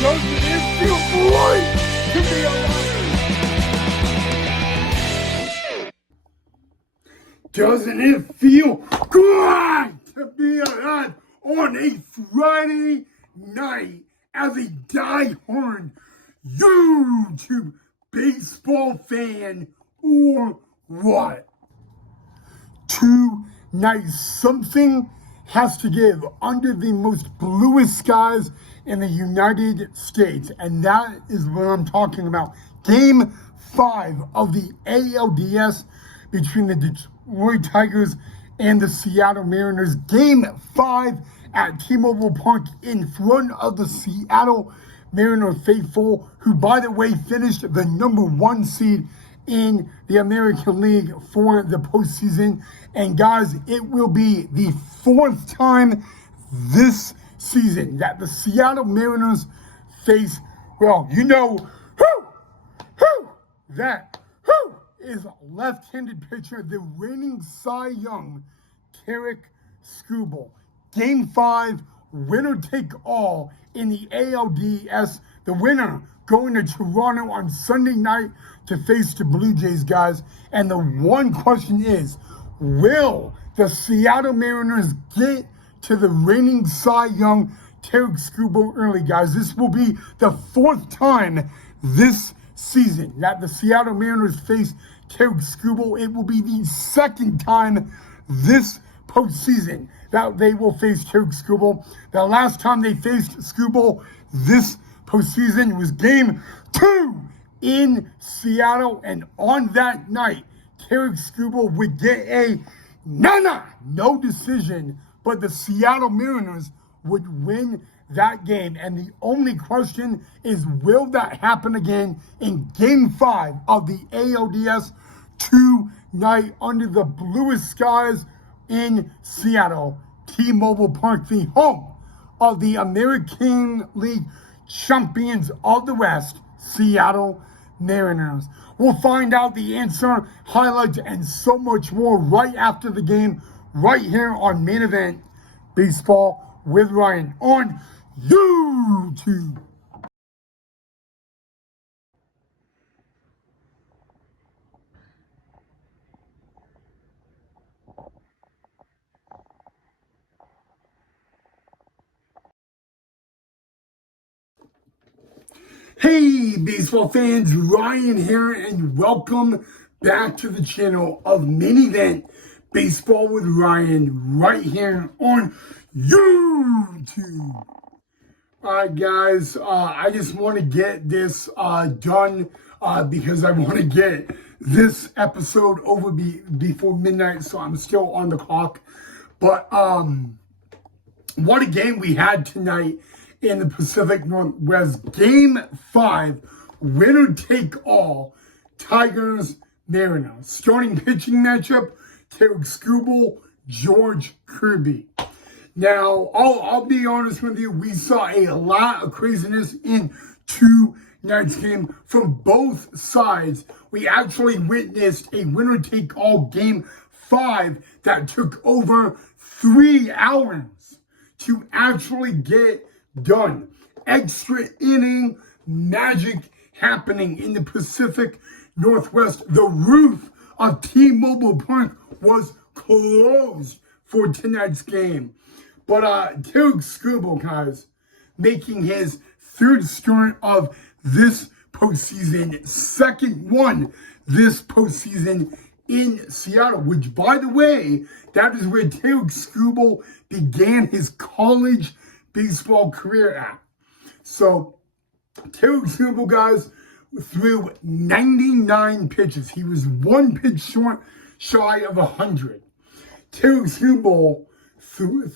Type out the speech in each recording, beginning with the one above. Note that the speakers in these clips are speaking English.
Doesn't it feel great to be alive? Doesn't it feel good to be alive on a Friday night as a die-hard YouTube baseball fan or what? Tonight, something has to give under the most bluest skies in the United States, and that is what I'm talking about. Game 5 of the ALDS between the Detroit Tigers and the Seattle Mariners. Game 5 at T-Mobile Park in front of the Seattle Mariner faithful, who, by the way, finished the #1 seed in the American League for the postseason. And guys, it will be the 4th time this season that the Seattle Mariners face, well, you know who is left-handed pitcher, the reigning Cy Young, Tarik Skubal. Game 5, winner take all in the ALDS. The winner going to Toronto on Sunday night to face the Blue Jays, guys. And the one question is, will the Seattle Mariners get to the reigning Cy Young, Tarik Skubal early, guys? This will be the 4th time this season that the Seattle Mariners face Tarik Skubal. It will be the 2nd time this postseason that they will face Tarik Skubal. The last time they faced Skubal this postseason was Game 2 in Seattle, and on that night, Tarik Skubal would get a no decision, but the Seattle Mariners would win that game. And the only question is, will that happen again in Game 5 of the ALDS tonight under the bluest skies in Seattle, T-Mobile Park, the home of the American League champions of the West, Seattle Mariners? We'll find out the answer, highlights, and so much more right after the game, right here on Main Event Baseball with Ryan on YouTube. Hey, baseball fans, Ryan here, and welcome back to the channel of Main Event Baseball with Ryan, right here on YouTube. All right, guys, I just want to get this done because I want to get this episode over before midnight, so I'm still on the clock. But what a game we had tonight in the Pacific Northwest. Game 5, winner take all, Tigers Mariners. Starting pitching matchup, Tarik Skubal, George Kirby. Now, I'll be honest with you, we saw a lot of craziness in tonight's game from both sides. We actually witnessed a winner take all Game 5 that took over 3 hours to actually get done. Extra inning magic happening in the Pacific Northwest. The roof of T-Mobile Park was closed for tonight's game. But Tarik Skubal, guys, making his 3rd start of this postseason, 2nd one this postseason in Seattle, which, by the way, that is where Tarik Skubal began his college baseball career at. So, Tarik Skubal, guys, threw 99 pitches. He was 1 pitch shy of 100. Tarik Skubal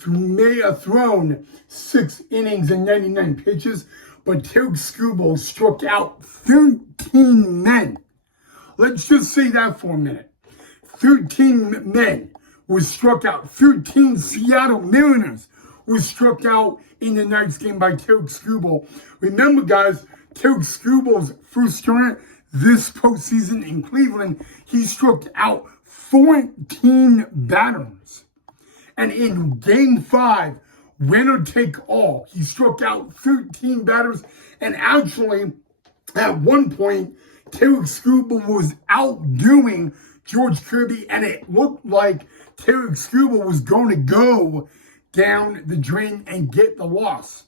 may have thrown 6 innings and 99 pitches, but Tarik Skubal struck out 13 men. Let's just say that for a minute. 13 men were struck out. 13 Seattle Mariners were struck out in the night's game by Tarik Skubal. Remember, guys, Tarik Skubal's first start this postseason in Cleveland, he struck out 14 batters. And in Game 5, winner take all. He struck out 13 batters, and actually, at one point, Tarek Skubal was outdoing George Kirby, and it looked like Tarek Skubal was going to go down the drain and get the loss.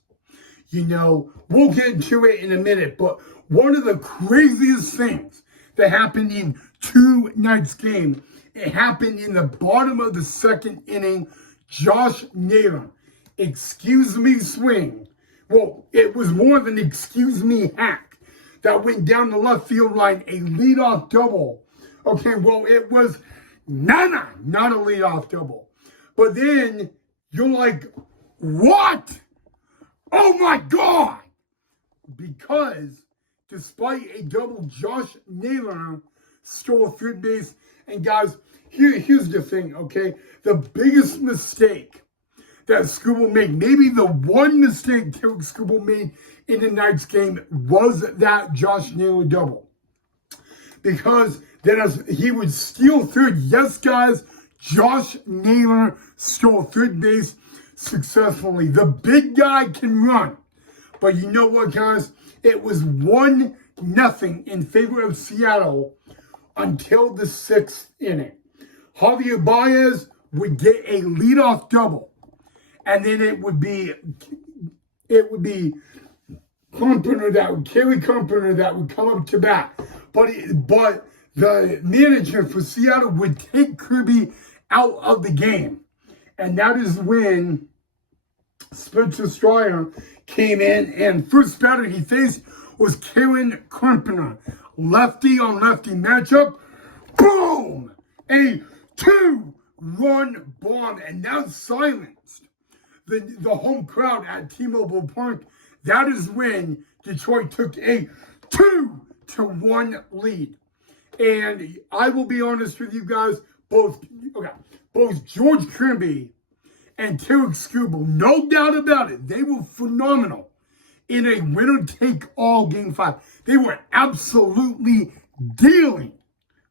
You know, we'll get to it in a minute, but one of the craziest things that happened in tonight's game, it happened in the bottom of the second inning. Josh Naylor, excuse me swing. Well, it was more than excuse me hack that went down the left field line, a leadoff double. Okay, well, it was not a leadoff double. But then you're like, what? Oh my God! Because despite a double, Josh Naylor stole third base. And guys, here's the thing, okay? The biggest mistake that Skubal made, maybe the one mistake Tarek Skubal made in tonight's game, was that Josh Naylor double. Because then as he would steal third, yes guys, Josh Naylor stole third base successfully. The big guy can run. But you know what, guys? It was 1-0 in favor of Seattle until the sixth inning. Javier Baez would get a leadoff double. And then it would be Carpenter Kerry Carpenter that would come up to bat. But the manager for Seattle would take Kirby out of the game. And that is when Spencer Strider came in, and first batter he faced was Kerry Carpenter. Lefty on lefty matchup. Boom! A 2-run bomb, and that silenced the home crowd at T-Mobile Park. That is when Detroit took a 2-1 lead. And I will be honest with you guys, both George Kirby and Tarek Skubal, no doubt about it, they were phenomenal in a winner-take-all Game 5. They were absolutely dealing,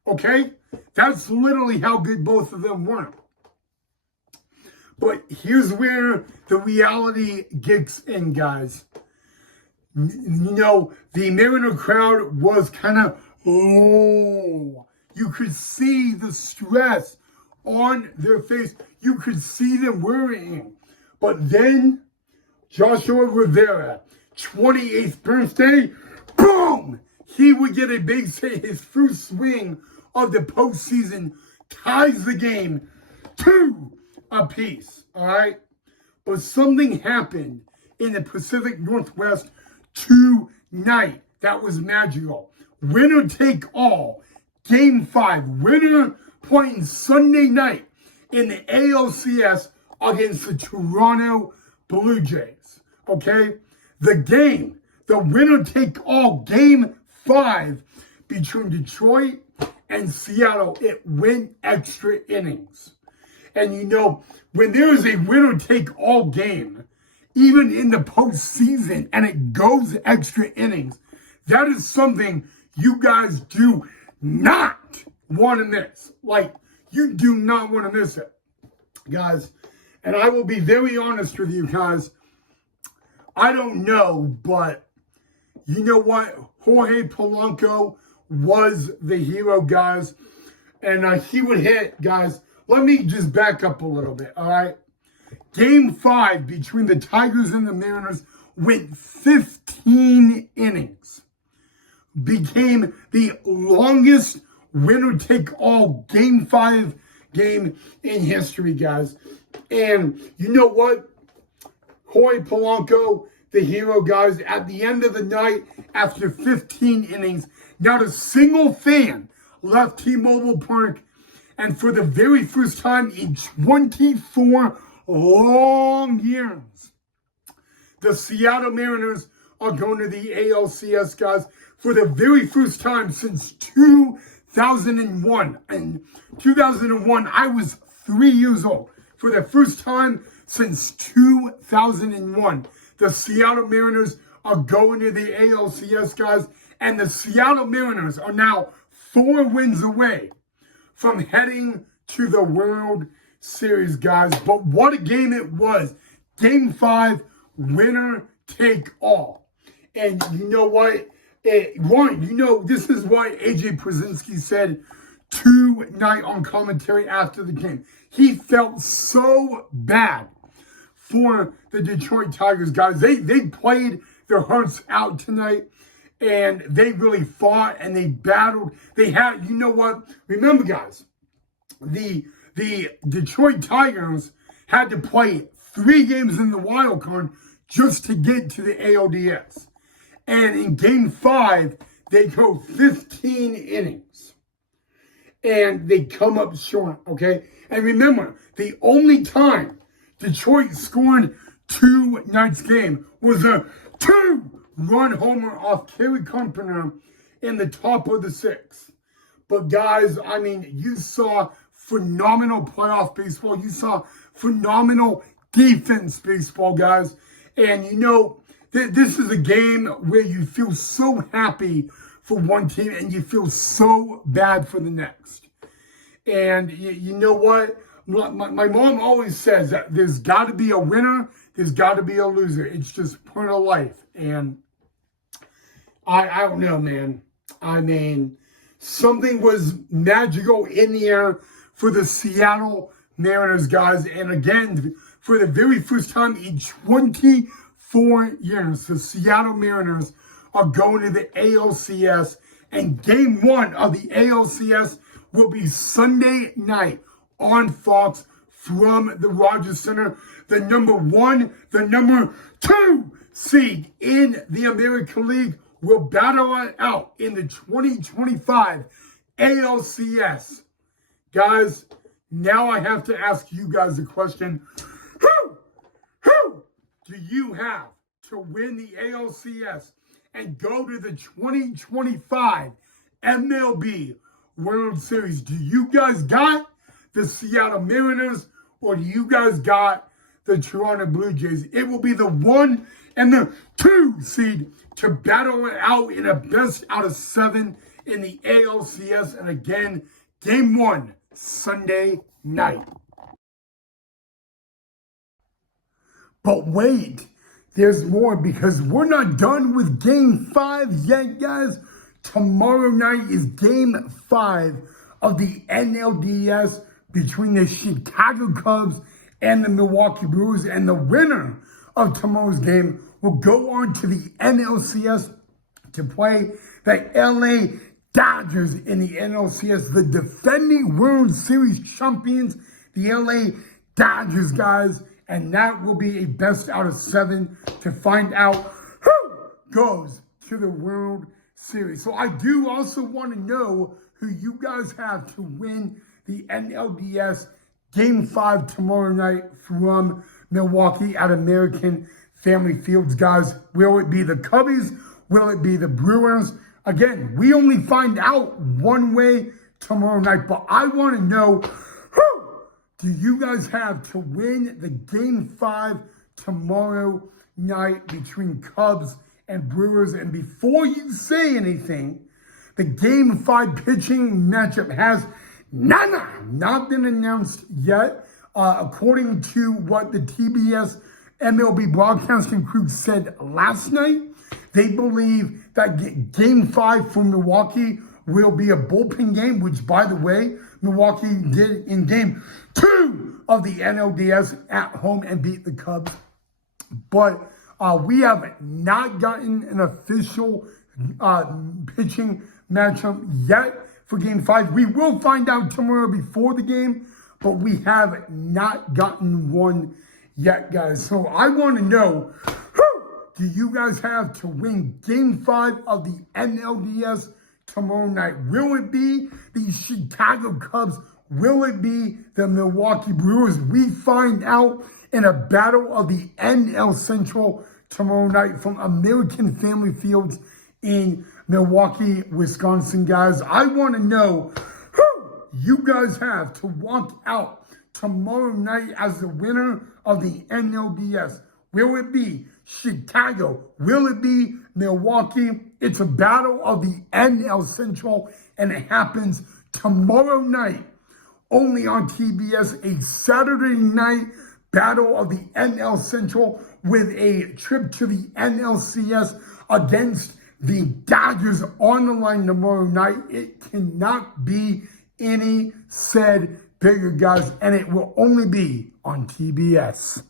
okay? That's literally how good both of them were. But here's where the reality kicks in, guys. You know, the Mariner crowd was kind of low. You could see the stress on their face. You could see them worrying. But then, Joshua Rivera, 28th birthday, boom! He would get a big hit. His first swing of the postseason ties the game 2 apiece, all right? But something happened in the Pacific Northwest tonight that was magical. Winner take all, Game 5, winner playing Sunday night in the ALCS against the Toronto Blue Jays, okay? The winner take all Game 5 between Detroit and Seattle, it went extra innings. And you know, when there is a winner take all game, even in the postseason, and it goes extra innings, that is something you guys do not want to miss. Like, you do not want to miss it, guys. And I will be very honest with you guys. I don't know, but you know what? Jorge Polanco was the hero, guys. And he would hit, guys. Let me just back up a little bit, all right? Game 5 between the Tigers and the Mariners went 15 innings. Became the longest winner-take-all Game 5 game in history, guys. And you know what? Jorge Polanco, the hero, guys, at the end of the night, after 15 innings, not a single fan left T-Mobile Park. And for the very first time in 24 long years, the Seattle Mariners are going to the ALCS, guys, for the very first time since 2001. And 2001, I was 3 years old. For the first time since 2001, the Seattle Mariners are going to the ALCS, guys. And the Seattle Mariners are now 4 wins away from heading to the World Series, guys. But what a game it was. Game 5, winner take all. And you know what? This is what AJ Przinsky said tonight on commentary after the game. He felt so bad for the Detroit Tigers, guys. They played their hearts out tonight, and they really fought and they battled. They had, you know what? Remember, guys, the Detroit Tigers had to play 3 games in the wild card just to get to the ALDS. And in game 5, they go 15 innings. And they come up short, okay? And remember, the only time Detroit scored 2 nights game was a 2-run homer off Kerry Carpenter in the top of the 6th. But guys, I mean, you saw phenomenal playoff baseball. You saw phenomenal defense baseball, guys. And you know, this is a game where you feel so happy for one team and you feel so bad for the next. And you know what? My mom always says that there's got to be a winner, there's got to be a loser. It's just part of life. And I don't know, man. I mean, something was magical in the air for the Seattle Mariners, guys. And again, for the very first time in 24 years, the Seattle Mariners are going to the ALCS. And game 1 of the ALCS will be Sunday night on Fox from the Rogers Center. The number 1, the number 2 seed in the American League will battle it out in the 2025 ALCS. Guys, now I have to ask you guys a question. Who do you have to win the ALCS and go to the 2025 MLB World Series? Do you guys got the Seattle Mariners or do you guys got the Toronto Blue Jays? It will be the 1 and the 2 seed to battle it out in a best out of 7 in the ALCS. And again, game 1, Sunday night. But wait, there's more because we're not done with game 5 yet, guys. Tomorrow night is game 5 of the NLDS between the Chicago Cubs and the Milwaukee Brewers. And the winner of tomorrow's game will go on to the NLCS to play the LA Dodgers in the NLCS, the defending World Series champions, the LA Dodgers, guys. And that will be a best out of 7 to find out who goes to the World Series. So I do also want to know who you guys have to win the NLDS Game 5 tomorrow night from Milwaukee at American Family Fields, guys. Will it be the Cubbies? Will it be the Brewers? Again, we only find out one way tomorrow night, but I want to know who do you guys have to win the Game 5 tomorrow night between Cubs and Brewers? And before you say anything, the Game 5 pitching matchup has not been announced yet. According to what the TBS MLB broadcasting crew said last night, they believe that Game 5 for Milwaukee will be a bullpen game, which, by the way, Milwaukee did in Game 2 of the NLDS at home and beat the Cubs. But we have not gotten an official pitching matchup yet for Game 5. We will find out tomorrow before the game, but we have not gotten one yet, guys. So I want to know, who do you guys have to win Game 5 of the NLDS tomorrow night? Will it be the Chicago Cubs? Will it be the Milwaukee Brewers? We find out in a battle of the NL Central tomorrow night from American Family Fields in Milwaukee, Wisconsin, guys. I want to know who you guys have to walk out tomorrow night as the winner of the NLDS. Will it be Chicago? Will it be Milwaukee? It's a battle of the NL Central, and it happens tomorrow night only on TBS, a Saturday night battle of the NL Central with a trip to the NLCS against the Dodgers on the line tomorrow night. It cannot be any said bigger, guys, and it will only be on TBS.